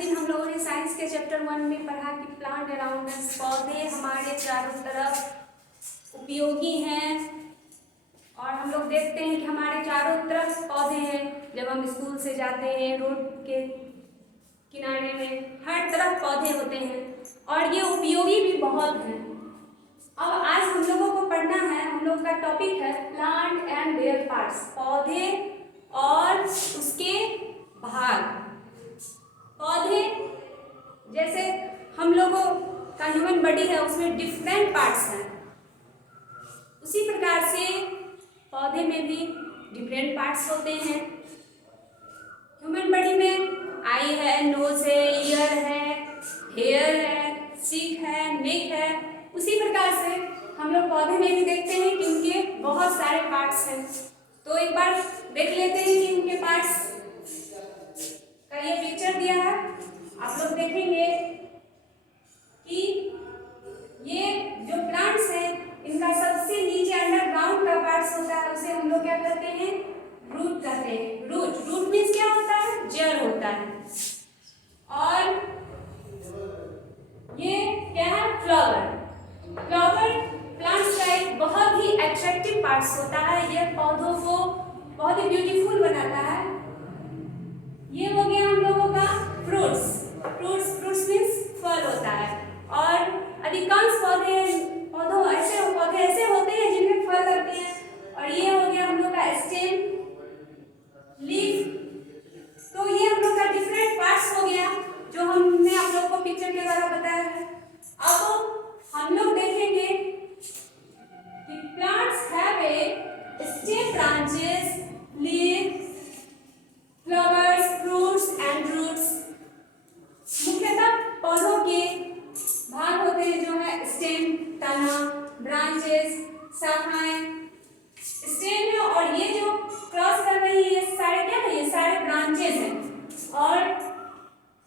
दिन हम लोगों ने साइंस के चैप्टर 1 में पढ़ा कि प्लांट अराउंड अस, पौधे हमारे चारों तरफ उपयोगी हैं। और हम लोग देखते हैं कि हमारे चारों तरफ पौधे हैं। जब हम स्कूल से जाते हैं, रोड के किनारे में हर तरफ पौधे होते हैं और ये उपयोगी भी बहुत हैं। अब आज हम लोगों को पढ़ना है, हम लोग का टॉपिक है प्लांट एंड देयर पार्ट्स, पौधे और उसके भाग। पौधे जैसे हम लोगों का ह्यूमन बॉडी है, उसमें डिफरेंट पार्ट्स हैं, उसी प्रकार से पौधे में भी डिफरेंट पार्ट्स होते हैं। ह्यूमन बॉडी में आई है, नोज है, ईयर है, हेयर है, चीक है, नेक है। उसी प्रकार से हम लोग पौधे में भी देखते हैं कि उनके बहुत सारे पार्ट्स हैं। तो एक बार देख लेते हैं कि उनके पार्ट्स का ये पिक्चर दिया है। आप लोग देखेंगे कि ये जो प्लांट्स हैं, इनका सबसे नीचे अंडरग्राउंड का पार्ट्स होता है, उसे हम लोग क्या कहते हैं, रूट कहते हैं। रूट मीन्स क्या होता है, जड़ होता है। और ये क्या है, फ्लावर प्लांट्स का एक बहुत ही अट्रैक्टिव पार्ट्स होता है। ये पौधों को बहुत ही ब्यूटीफुल बनाता है। ये हो गया हम लोगों का फ्रूट्स मीन्स फल होता है। और अधिकांश पौधे ऐसे होते हैं जिनमें फल लगते हैं। और ये हो गया हम लोग का स्टेम, लीफ। तो ये हम लोग का डिफरेंट पार्ट्स हो गया जो हमने आप लोग को पिक्चर के द्वारा बताया है। अब हम लोग देखेंगे कि plants have a stem, branches, leaves, flowers, fruits and roots. मुख्यतः पौधों के भाग होते हैं जो है स्टेम, तना, ब्रांचेस, शाखाएं। स्टेम है और ये जो क्रॉस कर रही है, ये सारे क्या है, ये सारे ब्रांचेस हैं। और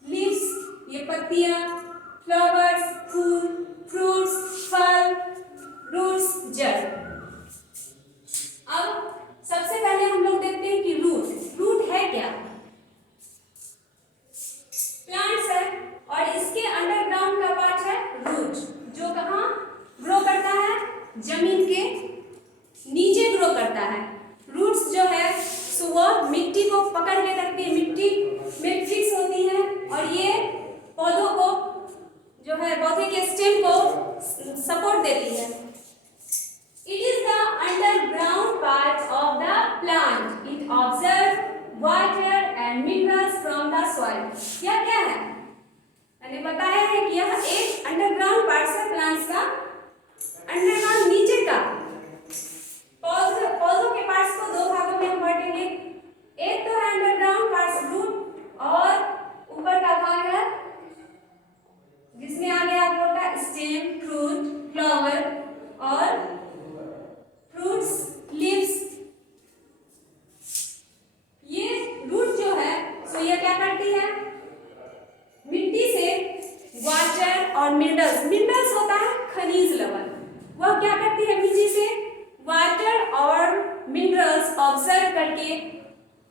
लीव्स, ये पत्तियां, फ्लावर्स, फूल, फ्रूट्स, फल, रूट्स, जड़। अब सबसे पहले हम लोग देखते हैं कि रूट है क्या। प्लांट्स है और इसके अंडरग्राउंड का पार्ट है रूट, जो कहाँ ग्रो करता है, जमीन के नीचे ग्रो करता है। रूट्स जो है सो वो मिट्टी को पकड़ के रखती है, मिट्टी में फिक्स होती है। और ये पौधों को जो है, पौधे के स्टेम को सपोर्ट देती है। It is the underground part of the plant. It absorbs water and minerals from the soil. यह क्या है? मैंने बताया है कि यह एक अंडरग्राउंड पार्ट है प्लांट्स का। अंडरग्राउंड नीचे का। पौधों के पार्ट्स को दो भागों में हम बांटेंगे। एक तो है अंडरग्राउंड पार्ट्स, रूट, और ऊपर का भाग है जिसमें आ गया आप लोग का स्टेम, फ्रूट, फ्लावर और फ्रूट्स, लीव्स। ये रूट जो है सो ये क्या करती है, मिट्टी से वाटर और मिनरल्स होता है खनिज लवण, वह क्या करती है, मिट्टी से वाटर और मिनरल्स ऑब्जर्व करके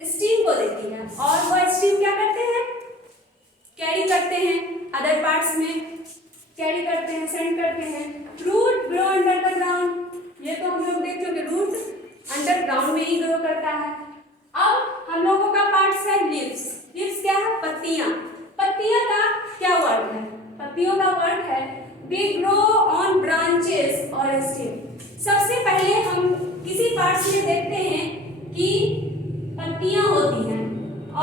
स्टीम को देती है। और वह स्टीम क्या करते हैं, कैरी करते हैं, अदर पार्ट्स में कैरी करते हैं, सेंड करते हैं। Root grow under the ground, ये तो हम लोग देख चुके, रूट अंडरग्राउंड में ही ग्रो करता है। अब हम लोगों का पार्ट्स है लीव्स क्या है, पत्तियां का क्या वर्क है, पत्तियों का वर्क है दे ग्रो ऑन ब्रांचेस और स्टेम। सबसे पहले हम किसी पार्ट्स में देखते हैं कि पत्तियां होती हैं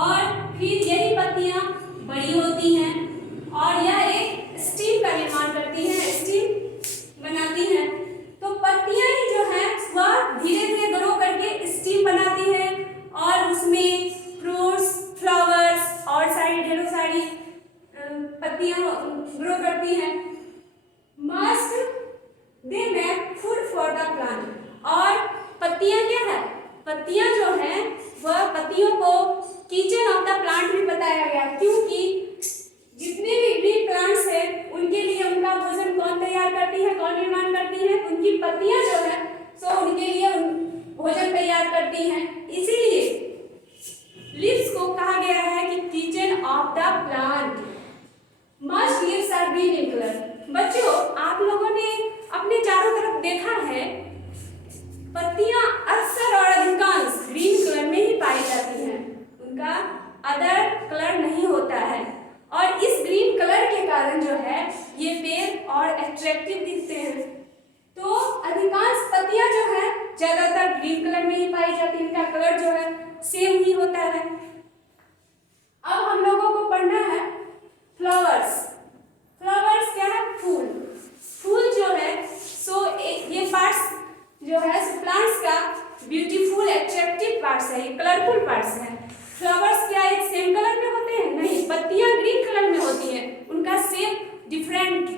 और फिर यही पत्तियां बड़ी होती हैं और यह एक स्टीम का निर्माण करती हैं, स्टीम बनाती हैं। तो पत्तियां ही जो है वह धीरे धीरे ग्रो करके स्टीम बनाती है और उसमें फ्रूट्स, फ्लावर्स और ढेरों सारी पत्तियां ग्रो करती हैं। Must they make food for the plant. और पत्तियां क्या है, पत्तियां जो है वह पत्तियों को किचन ऑफ द प्लांट भी बताया गया, क्योंकि जितने भी ग्रीन प्लांट्स हैं उनके लिए उनका भोजन कौन तैयार करती है, कौन निर्माण करती है, उनकी पत्तियां जो है सो उनके लिए भोजन तैयार करती हैं। इसीलिए लीव्स को कहा गया है कि किचन ऑफ द प्लांट।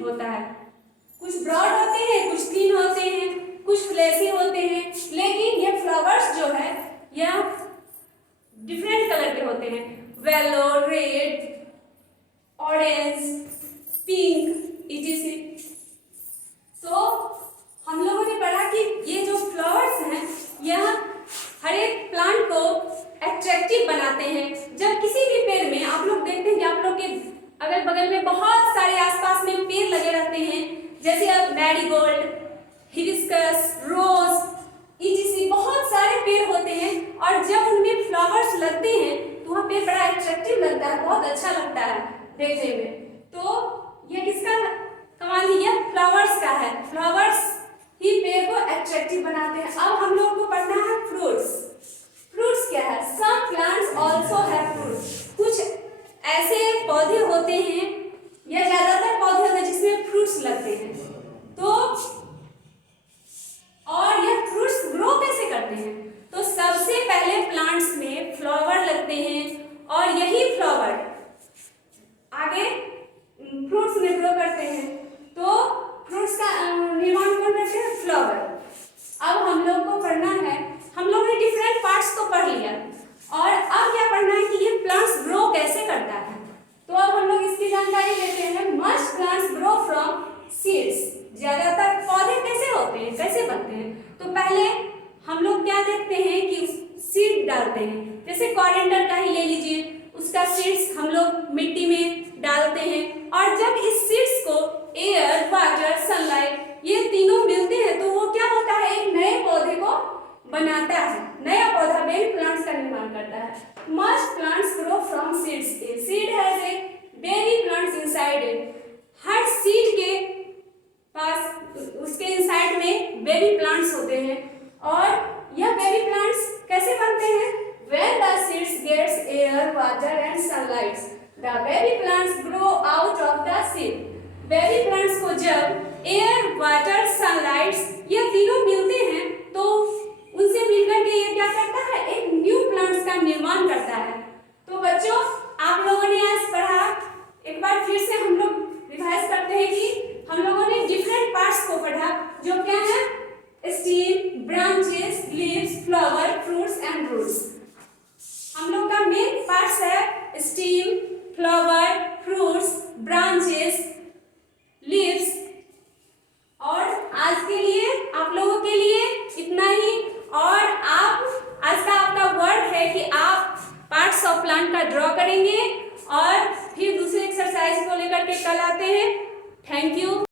होता है। कुछ ब्रॉड होते हैं, कुछ थिन होते हैं, कुछ फ्लैशी होते हैं, लेकिन ये फ्लावर्स जो है यह डिफरेंट कलर के होते हैं, yellow, red, orange, pink etc। तो हम लोगों ने पढ़ा कि ये जो फ्लावर्स हैं यह हर एक प्लांट को अट्रैक्टिव बनाते हैं। जब किसी भी पेड़ में आप लोग देखते हैं कि आप लोग के अगल बगल में बहुत सारे आसपास में पेड़ लगे रहते हैं, जैसे अब मैरीगोल्ड, हिबिस्कस, रोज etc बहुत सारे पेड़ होते हैं, और जब उनमें फ्लावर्स लगते हैं तो वह पेड़ बड़ा अट्रैक्टिव लगता है, बहुत अच्छा लगता है देखने में। तो ये किसका कमाल है? ये फ्लावर्स का है। फ्लावर्स ही पेड़ को अट्रैक्टिव बनाते हैं। अब हम लोग को पढ़ना है फ्रूट्स। फ्रूट्स क्या है? Some plants also have fruits. कुछ ऐसे पौधे होते हैं या ज्यादातर पौधे होते हैं जिसमें फ्रूट्स लगते हैं। तो और ये फ्रूट्स ग्रो कैसे करते हैं? तो सबसे पहले प्लांट्स में फ्लावर लगते हैं और यही फ्लावर आगे फ्रूट्स में ग्रो करते हैं। तो फ्रूट्स का निर्माण कौन करते हैं? फ्लावर। अब हम लोग को पढ़ना है, हम लोग ने डिफरेंट पार्ट्स तो पढ़ लिया, और अब क्या पढ़ना है कि ये प्लांट्स ग्रो कैसे करता है। तो अब हम लोग इसकी जानकारी लेते हैं। Must plants grow from seeds. ज्यादातर पौधे कैसे होते हैं, कैसे बनते हैं? तो पहले हम लोग क्या देखते हैं कि सीड डालते हैं। जैसे कॉरिएंडर का ही ले लीजिए, उसका सीड्स हम लोग मिट्टी में डालते हैं, और जब इस सीड्स को एयर, वाटर, सनलाइट ये तीनों मिलते हैं तो वो क्या होता है? एक नए पौधे को बनाता है, नया पौधा बेबी प्लांट्स का निर्माण करता है। Must plants grow from seeds. A seed has a baby plants inside it. Her seed के पास उसके इनसाइड में बेबी प्लांट्स होते हैं, और यह बेबी प्लांट्स कैसे बनते हैं? When the seeds gets air, water and sunlight, the baby plants grow out of the seed. Baby plants को जब air, water, sunlight ये तीनों मिलते हैं तो उनसे मिलकर के ये क्या करता है? एक न्यू प्लांट्स का निर्माण करता है। तो बच्चों, आप लोगों ने आज पढ़ा, एक बार फिर से हम लोग रिवाइज करते हैं कि हम लोगों ने डिफरेंट पार्ट्स को पढ़ा, जो क्या है? Stem, branches, leaves, flower, fruits and roots. हम लोग का मेन पार्ट्स है stem, flower, fruits, branches, leaves. और आज के लिए आप लोगों के लिए इतना ही। और आप आज का आपका वर्क है कि आप पार्ट्स ऑफ प्लांट का ड्रॉ करेंगे, और फिर दूसरे एक्सरसाइज को लेकर के कल आते हैं। Thank you.